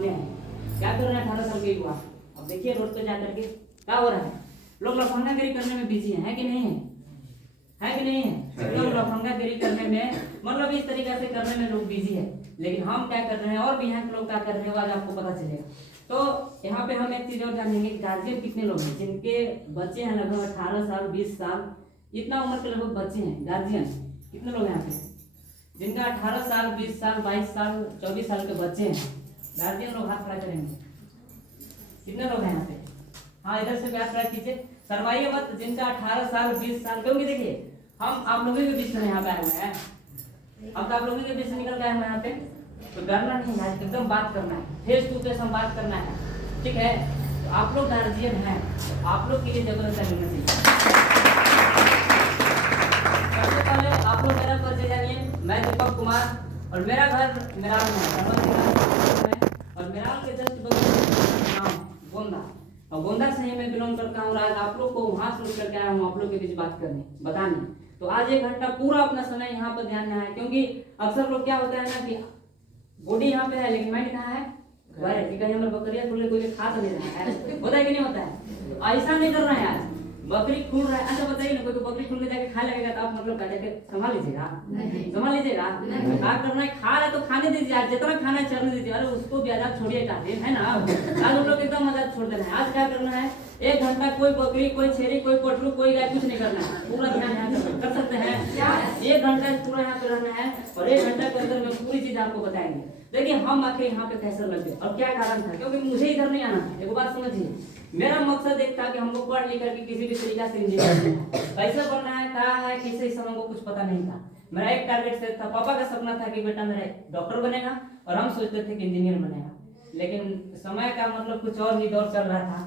सामने है, क्या कर रहे हैं 18 साल के युवा। अब देखिए रोड पे जाकर के क्या हो रहा है, लोग लफंगागिरी करने में बिजी है कि नहीं है कि नहीं है। लोग लफंगागिरी करने में मतलब इस तरीके से करने में लोग बिजी है, लेकिन हम क्या कर रहे हैं और भी यहाँ के लोग क्या कर रहे हैं आज आपको पता चलेगा। तो यहाँ पे हम एक चीज और जानेंगे, गार्जियन कितने लोग हैं जिनके बच्चे हैं लगभग 18 साल 20 साल इतना उम्र के लगभग बच्चे हैं। गार्जियन कितने लोग हैं यहाँ पे जिनका 18 साल 20 साल 22 साल 24 साल के बच्चे हैं। गार्जियन लोग हाथ खड़ा करेंगे, कितने लोग हैं यहाँ पे। हाँ इधर से हाथ खड़ा कीजिए, शर्माइए मत। जिनका 18 साल 20 साल, क्योंकि देखिए हम आप लोगों के बीच में यहाँ पे आए हुए हैं, अब तो आप लोगों के बीच से निकल गए हैं यहाँ पे, तो डरना नहीं है, एकदम बात करना है, फेस टू फेस हम बात करना है, ठीक है। तो आप लोग गार्जियन हैं, तो आप लोग के लिए जबरदस्त मिलना चाहिए। सबसे पहले आप लोग मेरा परिचय जानिए, मैं दीपक कुमार और मेरा घर मेराल में है और मेराल के जस्ट नाम गोंदा, और गोंदा से ही मैं बिलोंग करता हूँ। आज आप लोग को वहाँ से करके आया हूँ आप लोग के बीच बात करने बताने। तो आज 1 घंटा पूरा अपना समय यहाँ पर ध्यान है, क्योंकि अक्सर लोग क्या होता है ना कि बॉडी यहाँ पे है लेकिन माइंड कहाँ है, घर है। कहीं हमारे बकरियाँ खुले कोई खा तो नहीं रहा है, होता है कि नहीं होता है। ऐसा नहीं कर रहा है, आज बकरी खुल रहा है। अच्छा बताइए ना, कोई तो बकरी खुल के जाके खा लगेगा तो आप मतलब क्या जाके संभाल लीजिएगा, संभाल लीजिएगा। क्या करना है, खा रहा है तो खाने दीजिए, आज जितना खाना है चलने दीजिए। अरे उसको भी आजाद छोड़िए, काटे है ना। आज हम लोग एकदम आजाद छोड़ देना है। आज क्या करना है, 1 घंटा कोई बकरी कोई छेरी कोई पटरू कोई गाय कुछ नहीं करना है, पूरा ध्यान यहाँ कर सकते हैं। 1 घंटा पूरा यहाँ पे रहना है और 1 घंटा के अंदर में पूरी चीज आपको बताएंगे। देखिए हम आके यहाँ पे कैसे लगे और क्या कारण था, क्योंकि मुझे इधर नहीं आना था। एक बात समझिए, मेरा मकसद एक था कि हम लोग पढ़ लिख करके किसी भी तरीका से इंजीनियर कैसे बनना है, कहा है किसे, इस समय को कुछ पता नहीं था। मेरा एक टारगेट सेट था, पापा का सपना था कि बेटा मेरा डॉक्टर बनेगा और हम सोचते थे कि इंजीनियर बनेगा, लेकिन समय का मतलब कुछ और ही दौर चल रहा था।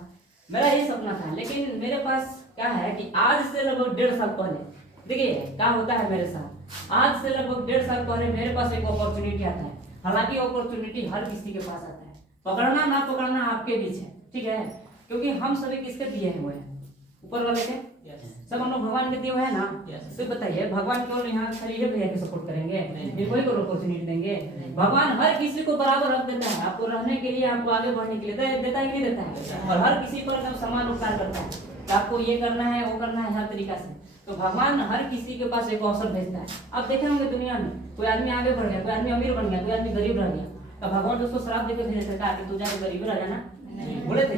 मेरा यही सपना था, लेकिन मेरे पास क्या है कि आज से लगभग 1.5 साल पहले देखिए क्या होता है मेरे साथ। आज से लगभग 1.5 साल पहले मेरे पास एक अपॉर्चुनिटी आता है। हालांकि अपॉर्चुनिटी हर किसी के पास आता है, पकड़ना ना पकड़ना आपके बीच है, ठीक है। क्योंकि हम सभी किसके दिए हुए हैं, ऊपर वाले के सब हम लोग भगवान के दिए हुए हैं ना। तो बताइए भगवान केवल यहाँ खाली ये भैया के सपोर्ट करेंगे, फिर कोई को अपॉर्चुनिटी देंगे। भगवान हर किसी को बराबर रख देता है, आपको रहने के लिए, आपको आगे बढ़ने के लिए देता है कि नहीं देता है, और हर किसी पर एकदम समान उपकार करता है कि आपको ये करना है वो करना है, हर तरीका से। तो भगवान हर किसी के पास एक अवसर भेजता है। आप देखे होंगे दुनिया में कोई आदमी आगे बढ़ गया, कोई आदमी अमीर बन गया, कोई आदमी गरीब रह गया, तो भगवान उसको श्राप देकर भेज सकता है कि तू जाके गरीब रह जाना, बोले थे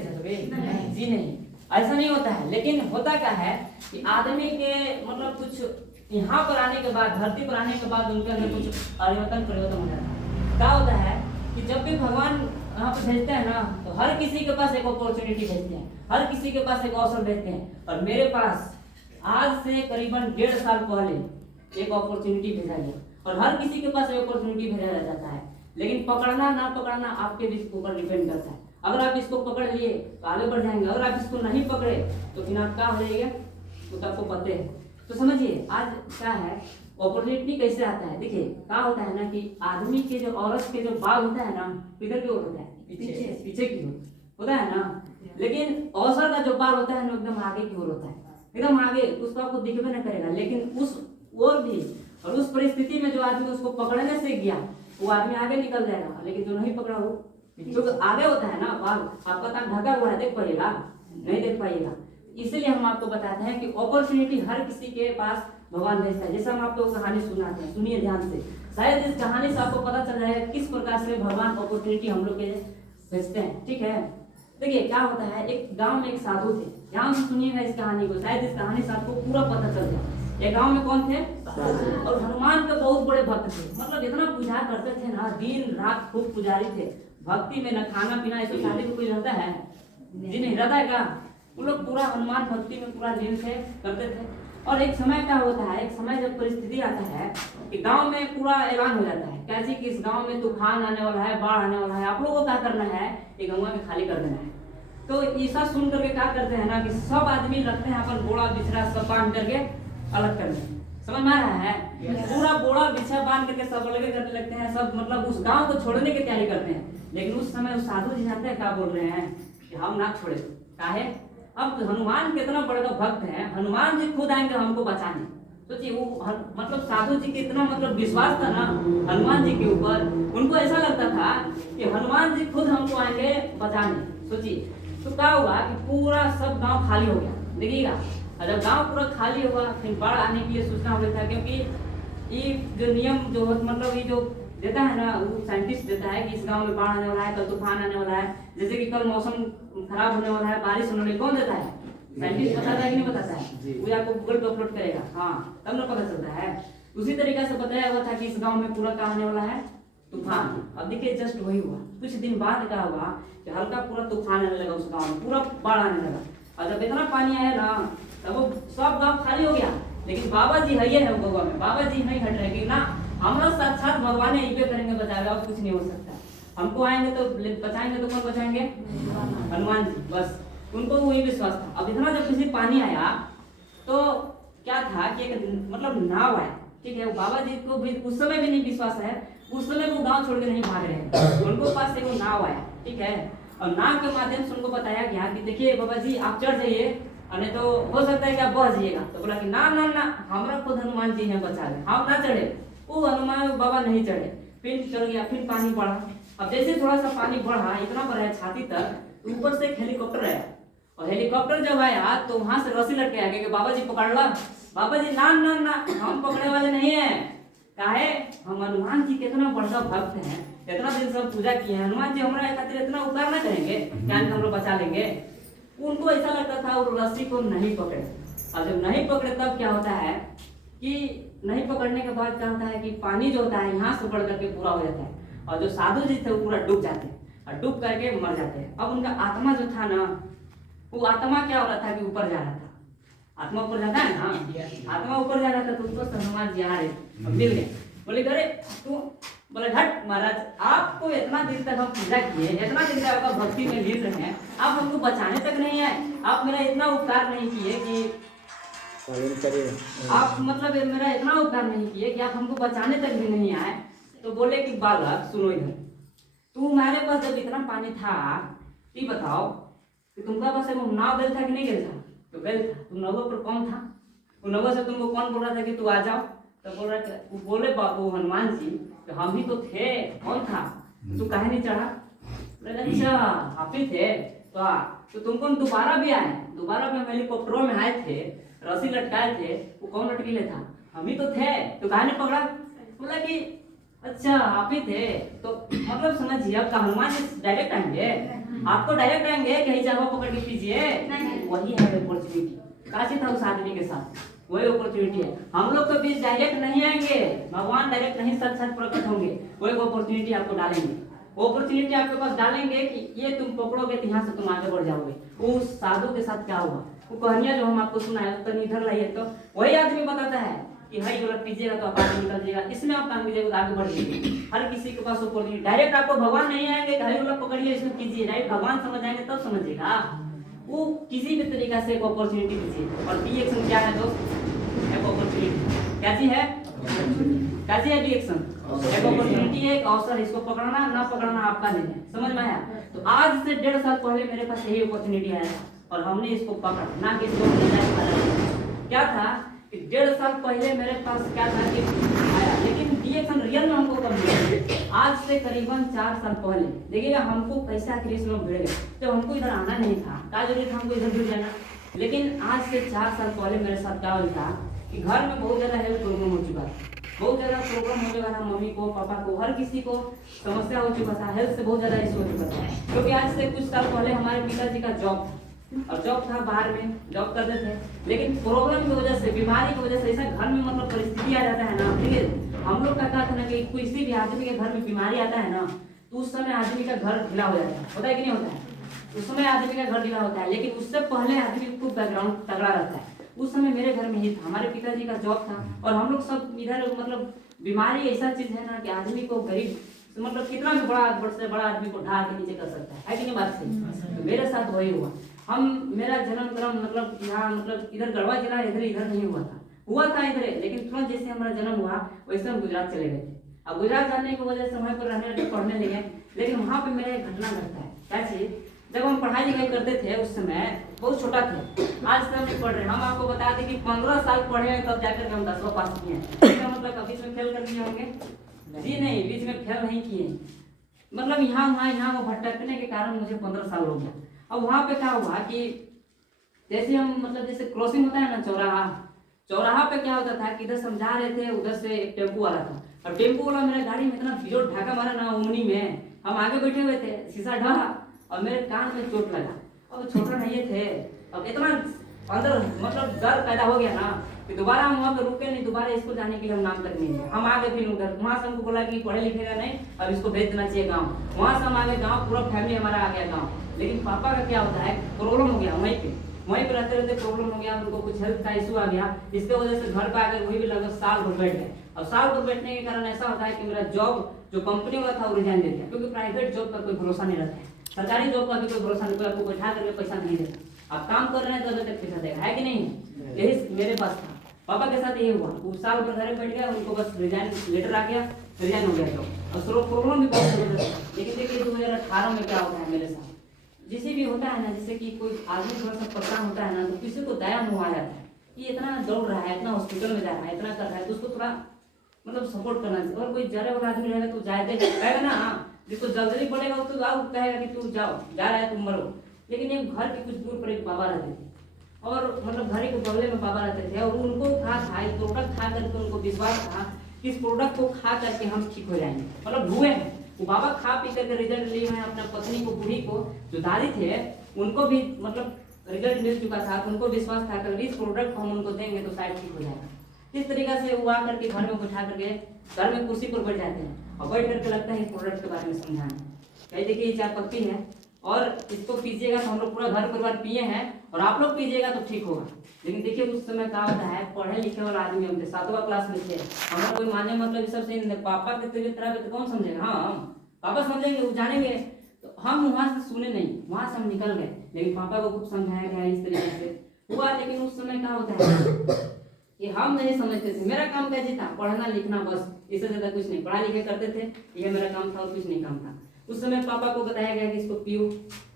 जी नहीं, ऐसा नहीं होता है। लेकिन होता क्या है कि आदमी के मतलब कुछ यहाँ पर आने के बाद, धरती पर आने के बाद उनके अंदर कुछ परिवर्तन हो जाता है। क्या होता है कि जब भी भगवान यहाँ पर भेजते हैं ना, तो हर किसी के पास एक अपॉर्चुनिटी भेजते हैं, हर किसी के पास एक अवसर भेजते हैं। और मेरे पास आज से करीबन 1.5 साल पहले एक अपॉर्चुनिटी भेजा गया, और हर किसी के पास एक अपॉर्चुनिटी भेजा जाता है, लेकिन पकड़ना ना पकड़ना आपके बीच के ऊपर डिपेंड करता है। अगर आप इसको पकड़ लिए तो आगे बढ़ जाएंगे, अगर आप इसको नहीं पकड़े तो फिर आप क्या हो जाएगा, तो आपको पता है। तो समझिए आज क्या है, अपॉर्चुनिटी कैसे आता है। देखिए क्या होता है ना कि आदमी के जो औरत के जो बाल होता है ना, किधर की ओर होता है, पीछे की ओर होता है ना, लेकिन औसर का जो बाल होता है ना एकदम आगे की ओर होता है, एकदम आगे, उसको आपको दिखने नहीं करेगा। लेकिन उस और भी और उस परिस्थिति में जो आदमी उसको पकड़ने से गया वो आदमी आगे निकल जाएगा, लेकिन जो नहीं पकड़ा वो जो आगे होता है ना बाल, आपका ताक ढका हुआ है, देख पाइएगा नहीं देख पाइएगा। इसलिए हम आपको बताते हैं कि अपॉर्चुनिटी हर किसी के पास भगवान भेजता है। जैसे हम आपको कहानी सुनाते हैं, सुनिए ध्यान से, शायद इस कहानी से आपको पता चल जाएगा किस प्रकार से भगवान अपॉर्चुनिटी हम लोग के भेजते हैं, ठीक है। देखिए क्या होता है, एक गांव में एक साधु थे। ध्यान से सुनिएगा इस कहानी को, शायद इस कहानी से आपको पूरा पता चल जाए। एक गांव में कौन थे, और हनुमान के बहुत बड़े भक्त थे, मतलब इतना पूजा करते थे ना, दिन रात खूब पुजारी थे। भक्ति में न खाना पीना ऐसे शादी में कोई रहता है जी, नहीं रहता है का। वो लोग पूरा हनुमान भक्ति में पूरा दिन से करते थे। और एक समय क्या होता है, एक समय जब परिस्थिति आता है कि गांव में पूरा ऐलान हो जाता है कैसे कि इस गांव में तूफान आने वाला है, बाढ़ आने वाला है, आप लोगों को क्या करना है, ये गंगा में खाली कर देना है। तो ऐसा सुन करके क्या करते हैं ना कि सब आदमी रखते हैं अपन बोड़ा बिछड़ा सब बांध करके अलग करने, समझ में आ रहा है। पूरा बोड़ा बिछा बांध करके सब अलग करने लगते हैं, सब मतलब उस गांव को छोड़ने की तैयारी करते हैं। लेकिन उस समय उस साधु जी जानते हैं क्या बोल रहे हैं कि हम ना छोड़े, काहे, अब हनुमान कितना बड़ा भक्त है, हनुमान जी खुद आएंगे हमको बचाने, सोचिए वो मतलब साधु जी के इतना मतलब विश्वास था ना हनुमान जी के ऊपर, उनको ऐसा लगता था कि हनुमान जी खुद हमको आएंगे बचाने। सोचिए तो क्या हुआ कि पूरा सब गांव खाली हो गया, देखिएगा। और जब गांव पूरा खाली हुआ फिर बाढ़ आने के लिए सोचना हुआ था, क्योंकि ये जो नियम जो मतलब ये जो देता है ना वो साइंटिस्ट देता है कि इस गांव में बाढ़ आने वाला है, कल तूफान आने वाला है, जैसे कि कल मौसम खराब होने वाला है, बारिश होने वाली है, कौन देता है? साइंटिस्ट बताता है कि नहीं बताता है? वो आपको गूगल पे अपलोड करेगा, हाँ तब ना पता चलता है। उसी तरीके से बताया हुआ था कि इस गांव में पूरा क्या आने वाला है, तूफान। अब देखिए जस्ट वही हुआ, कुछ दिन बाद क्या हुआ कि हल्का पूरा तूफान आने लगा उस गांव में, पूरा बाढ़ आने लगा। और जब इतना पानी आया ना तब वो सब गांव खाली हो गया। लेकिन बाबा जी है ये है गोवा में, बाबा जी नहीं हट रहे कि ना हमारा साक्षात भगवान ये करेंगे बचाएगा, और कुछ नहीं हो सकता। हमको आएंगे तो बचाएंगे, तो कौन बचाएंगे? हनुमान जी, बस उनको वही विश्वास था। अब इतना जब किसी पानी आया तो क्या था कि एक मतलब नाव आया, ठीक है। वो बाबा जी को भी उस समय भी नहीं विश्वास है, उस समय वो गांव छोड़ के नहीं भाग रहे, उनको पास एक नाव आया, ठीक है। और नाव के माध्यम से उनको बताया गया कि देखिए बाबा जी आप चढ़ जाइए, नहीं तो हो सकता है कि आप बह जाइएगा। तो बोला कि ना ना ना हमारा खुद हनुमान जी है बचा ले, हम ना चढ़े। वो हनुमान बाबा नहीं चढ़े, फिर चढ़ गया, फिर पानी बढ़ा। अब जैसे थोड़ा सा पानी बढ़ा, इतना बढ़ा छाती तक, ऊपर से एक हेलीकॉप्टर आया। और हेलीकॉप्टर जब आया तो वहां से रस्सी लटके आ गया कि बाबा जी पकड़ ला। बाबा जी ना ना ना हम पकड़ने वाले नहीं है, काहे हम हनुमान जी के इतना बड़ा भक्त हैं, इतना दिन से हम पूजा किए हैं, हनुमान जी हमारा खातिर इतना उपकार ना करेंगे, ज्ञान हम लोग बचा लेंगे। उनको ऐसा लगता था और रस्सी को नहीं पकड़े। और जब नहीं पकड़े तब क्या होता है कि नहीं पकड़ने के बाद क्या होता है कि पानी जो होता है यहाँ से बढ़ करके पूरा हो जाता है, और जो साधु जी थे वो पूरा डूब जाते हैं, और डूब करके मर जाते हैं। अब उनका आत्मा जो था ना, वो आत्मा क्या हो रहा था कि ऊपर जा रहा था, आत्मा ऊपर जाता है ना, आत्मा ऊपर जा रहा था। तो उसको हनुमान जी आ रहे, मिल गए, बोले करे तू, बोले घट महाराज आपको इतना दिन तक हम पूजा किए, इतना दिन तक आपका भक्ति में लीन रहे, आप हमको बचाने तक नहीं आए, आप मेरा इतना उपकार नहीं किए कि आप मतलब मेरा इतना उपकार नहीं किए कि आप हमको बचाने तक भी नहीं आए। तो बोले कि बालक सुनो इधर, तू हमारे पास जब इतना पानी था, ये बताओ कि तुमका पास वो नाव गल था कि नहीं गल था? तो गल था। तुम नौवा पर कौन था? वो नौवा से तुमको कौन बोल रहा था कि तू आ जाओ? तो बोल रहा, वो बोले बाबू हनुमान जी तो हम ही तो थे, कौन था? तू काहे नहीं चढ़ा? अच्छा आप ही थे तो तुमको हम दोबारा भी आए, दोबारा भी हम हेलीकॉप्टरों में आए थे, रस्सी लटकाए थे, वो कौन लटकीले था? हम ही तो थे, तो काहे नहीं पकड़ा? बोला कि अच्छा आप ही थे। तो मतलब समझिए आपका हनुमान जी डायरेक्ट आएंगे, आपको डायरेक्ट आएंगे कहीं जगह पकड़ के कीजिए, वही है अपॉर्चुनिटी। काशी था उस आदमी के साथ, वही अपॉर्चुनिटी है। हम लोग तो बीच डायरेक्ट नहीं आएंगे, भगवान डायरेक्ट नहीं साक्षात प्रकट होंगे, वही अपॉर्चुनिटी आपको डालेंगे, वो अपॉर्चुनिटी आपके पास डालेंगे कि ये तुम पकड़ोगे तो यहाँ से तुम आगे बढ़ जाओगे। वो साधु के साथ क्या हुआ, वो कहानियां जो हम आपको सुनाए तो इधर लाइए, तो वही आदमी बताता है कि हरी वाला पीजिएगा तो आप आगे निकल जाएगा, इसमें आप काम कीजिएगा तो आगे बढ़ जाएंगे। हर किसी के पास अपॉर्चुनिटी डायरेक्ट आपको भगवान नहीं आएंगे, हरी वाला पकड़िए इसमें कीजिए, डायरेक्ट भगवान समझ आएंगे तब समझिएगा। वो किसी भी तरीका से एक अपॉर्चुनिटी दीजिए। और बी एक्शन क्या है दोस्त? एक अपॉर्चुनिटी क्या चीज है? क्या चीज है बी एक्शन? एक अपॉर्चुनिटी है, एक अवसर, इसको पकड़ना ना पकड़ना आपका नहीं है, समझ में आया? तो आज से 1.5 साल पहले मेरे पास यही अपॉर्चुनिटी आया और हमने इसको पकड़ा, ना कि इसको क्या था कि 1.5 साल पहले मेरे पास क्या था कि आया, लेकिन रिएक्शन रियल में हमको कब मिला? आज से करीबन 4 साल पहले। देखिएगा हमको कैसे आखिर इस लोग भिड़ गए, तो हमको इधर आना नहीं था, क्या जरूरी था हमको इधर भिड़ जाना। लेकिन आज से 4 साल पहले मेरे साथ क्या हुआ था कि घर में बहुत ज़्यादा हेल्थ प्रॉब्लम हो चुका था, बहुत ज़्यादा प्रॉब्लम हो चुका था, मम्मी को पापा को हर किसी को समस्या हो चुका था, हेल्थ से बहुत ज़्यादा इशू हो चुका था। क्योंकि आज से कुछ साल पहले हमारे पिताजी का जॉब और जॉब था, बाहर में जॉब करते थे, लेकिन प्रॉब्लम की वजह से, बीमारी की वजह से ऐसा घर में मतलब परिस्थिति आ जाता है ना, ठीक है। हम लोग का कहा था ना कि किसी भी आदमी के घर में बीमारी आता है ना तो उस समय आदमी का घर ढीला हो जाता है, होता है कि नहीं होता है? उस समय आदमी का घर ढीला होता है, लेकिन उससे पहले आदमी खूब बैकग्राउंड तगड़ा रहता है। उस समय मेरे घर में ही था, हमारे पिताजी का जॉब था और हम लोग सब इधर मतलब बीमारी ऐसा चीज है ना कि आदमी को गरीब मतलब कितना भी बड़ा से बड़ा आदमी को ढा के नीचे कर सकता है कि नहीं? बात सही। तो मेरे साथ वही हुआ। मेरा जन्म क्रम मतलब यहाँ मतलब इधर गढ़वा जिला इधर नहीं हुआ था इधर, लेकिन तुरंत जैसे हमारा जन्म हुआ वैसे हम गुजरात चले गए थे। अब गुजरात जाने की वजह से वहाँ पर रहने लगे, पढ़ने लगे, लेकिन वहाँ पे मेरा एक घटना घटता है। क्या चीज? जब हम पढ़ाई लिखाई करते थे उस समय बहुत छोटा थे, आज से हम नहीं पढ़ रहे। हम आपको बता दें कि 15 साल पढ़े हैं तब जाकर हम 10वां पास किए हैं। इसका मतलब कभी इसमें फेल कर दिए होंगे? जी नहीं, बीच में फेल नहीं किए। मतलब यहाँ वो भटकने के कारण मुझे 15 साल हो गया। अब वहाँ पे क्या हुआ कि जैसे हम मतलब जैसे क्रॉसिंग होता है ना चौराहा पे क्या होता था कि इधर समझा रहे थे, उधर से एक टेम्पो वाला था और टेम्पो वाला मेरे गाड़ी में इतना बिजोड़ ढाका मारा ना उंगली में, हम आगे बैठे हुए थे, शीशा ढहा और मेरे कान में चोट लगा। अब छोटा नहीं थे, अब इतना अंदर मतलब डर पैदा हो गया ना कि दोबारा हम वहाँ पे रुके नहीं, दोबारा स्कूल जाने के लिए हम नाम तक नहीं दिया। हम आगे फिर उधर वहाँ से हमको बोला कि पढ़े लिखेगा नहीं, अब इसको भेज देना चाहिए गाँव। वहाँ से हम आगे गाँव, पूरा फैमिली हमारा आ गया गाँव। लेकिन पापा का क्या होता है, प्रॉब्लम हो गया वहीं पे रहते रहते प्रॉब्लम हो गया, उनको कुछ हेल्थ का इशू आ गया, इसके वजह से घर पे आकर वही भी लगभग साल भर बैठ गए। अब साल भर बैठने के कारण ऐसा होता है कि मेरा जॉब जो कंपनी वाला था वो रिजाइन दे दिया, क्योंकि प्राइवेट जॉब का कोई भरोसा नहीं रहता है, सरकारी जॉब का भी कोई भरोसा नहीं, कोई आपको बैठा करके पैसा नहीं देता। आप काम कर रहे हैं तो अभी तक पैसा देगा, है कि नहीं? यही मेरे पास था, पापा के साथ यही हुआ। वो साल भर घर बैठ गया, उनको बस रिजाइन लेटर आ गया, रिजाइन हो गया जॉब। और प्रॉब्लम भी बहुत जबरदस्त। लेकिन देखिए 2018 में क्या होता है मेरे साथ, जिसे भी होता है ना, जैसे कि कोई आदमी थोड़ा सा परेशान होता है ना, तो किसी को दया मुँह आ जाता है कि इतना दौड़ रहा है, इतना हॉस्पिटल में जा रहा है, इतना कर रहा है, तो उसको थोड़ा मतलब सपोर्ट करना चाहिए। और कोई जरे वाला आदमी रहेगा तो जाए कहेगा ना, जिसको जल्दी पड़ेगा तो आओ, कहेगा कि तू जाओ, जा रहा है तुम मरो। लेकिन ये घर के कुछ दूर पर एक बाबा रहते थे, और मतलब घर के बगले में बाबा रहते थे, और उनको था इस प्रोडक्ट खा करके उनको विश्वास था कि इस प्रोडक्ट को खा करके हम ठीक हो जाएंगे, मतलब हुए हैं। वो बाबा खा पी करके रिजल्ट लिए हैं, अपना पत्नी को, बूढ़ी को, जो दादी थे उनको भी मतलब रिजल्ट मिल चुका था, तो उनको विश्वास था कि इस प्रोडक्ट को हम उनको देंगे तो शायद ठीक हो जाएगा। इस तरीके से वो आकर के घर में बैठा करके घर में कुर्सी पर बैठ जाते हैं और बैठ करके लगता है इस प्रोडक्ट के बारे में समझाना। कहीं देखिए ये चाय पत्ती है और इसको पीजिएगा तो हम लोग पूरा घर परिवार पिए हैं, और आप लोग पीजिएगा तो ठीक होगा। लेकिन देखिए उस समय क्या होता है, पढ़े लिखे वाला आदमी हम थे, 7वां क्लास में थे, हमारा कोई माने मतलब सब सही नहीं। पापा के तबीयत खराब है तो कौन समझेगा? हाँ पापा समझेंगे, वो जानेंगे। तो हम वहाँ से सुने नहीं, वहाँ से हम निकल गए, लेकिन पापा को कुछ समझाया गया इस तरीके से हुआ। लेकिन उस समय क्या होता है कि हम नहीं समझते थे। मेरा काम कैसे था, पढ़ना लिखना, बस इससे ज्यादा कुछ नहीं, पढ़ा लिखा करते थे, ये मेरा काम था और कुछ नहीं काम था। उस समय पापा को बताया गया कि इसको पियो,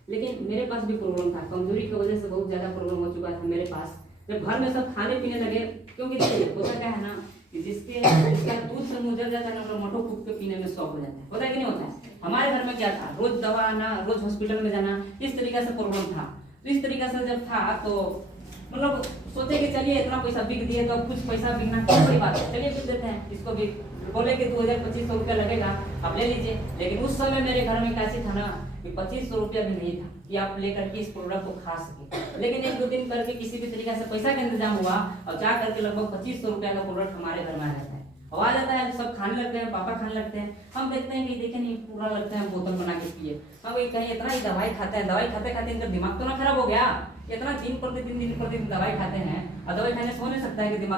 लेकिन मेरे पास भी प्रॉब्लम था, कमजोरी की वजह से बहुत ज्यादा प्रॉब्लम हो चुका था मेरे पास। जब घर में सब खाने पीने लगे, क्योंकि होता क्या है ना कि जिसका दूध से मुंह जल जाता है ना, मठो फूक के पीने में शौक हो जाता है, होता है कि नहीं होता है? हमारे घर में क्या था, रोज दवा आना, रोज हॉस्पिटल में जाना, इस तरीके से प्रॉब्लम था। तो इस तरीके से जब था तो मतलब सोचे कि चलिए इतना पैसा बिक दिए तो अब कुछ पैसा बिकना क्या बड़ी बात है, चलिए बिक देते हैं इसको भी। बोले कि 2000-2500 रुपया लगेगा, आप ले लीजिए। लेकिन उस समय मेरे घर में कैसे था ना कि 2500 रुपया भी नहीं था कि आप लेकर के इस प्रोडक्ट को खा सके। लेकिन 1-2 दिन करके किसी भी तरीके से पैसा का इंतजाम हुआ और जा करके लगभग 2500 रुपया का प्रोडक्ट हमारे घर में आ जाता है, और आ जाता है, सब खाने लगते हैं, पापा खाने लगते हैं। हम देखते हैं कि देखें नहीं पूरा लगता है बोतल बना के पिए। हम कहीं इतना ही दवाई खाते हैं, दवाई खाते खाते इनका दिमाग तो ना खराब हो गया, इतना दिन प्रतिदिन दवाई खाते हैं, और दवाई खाने से हो नहीं सकता है कि दिमाग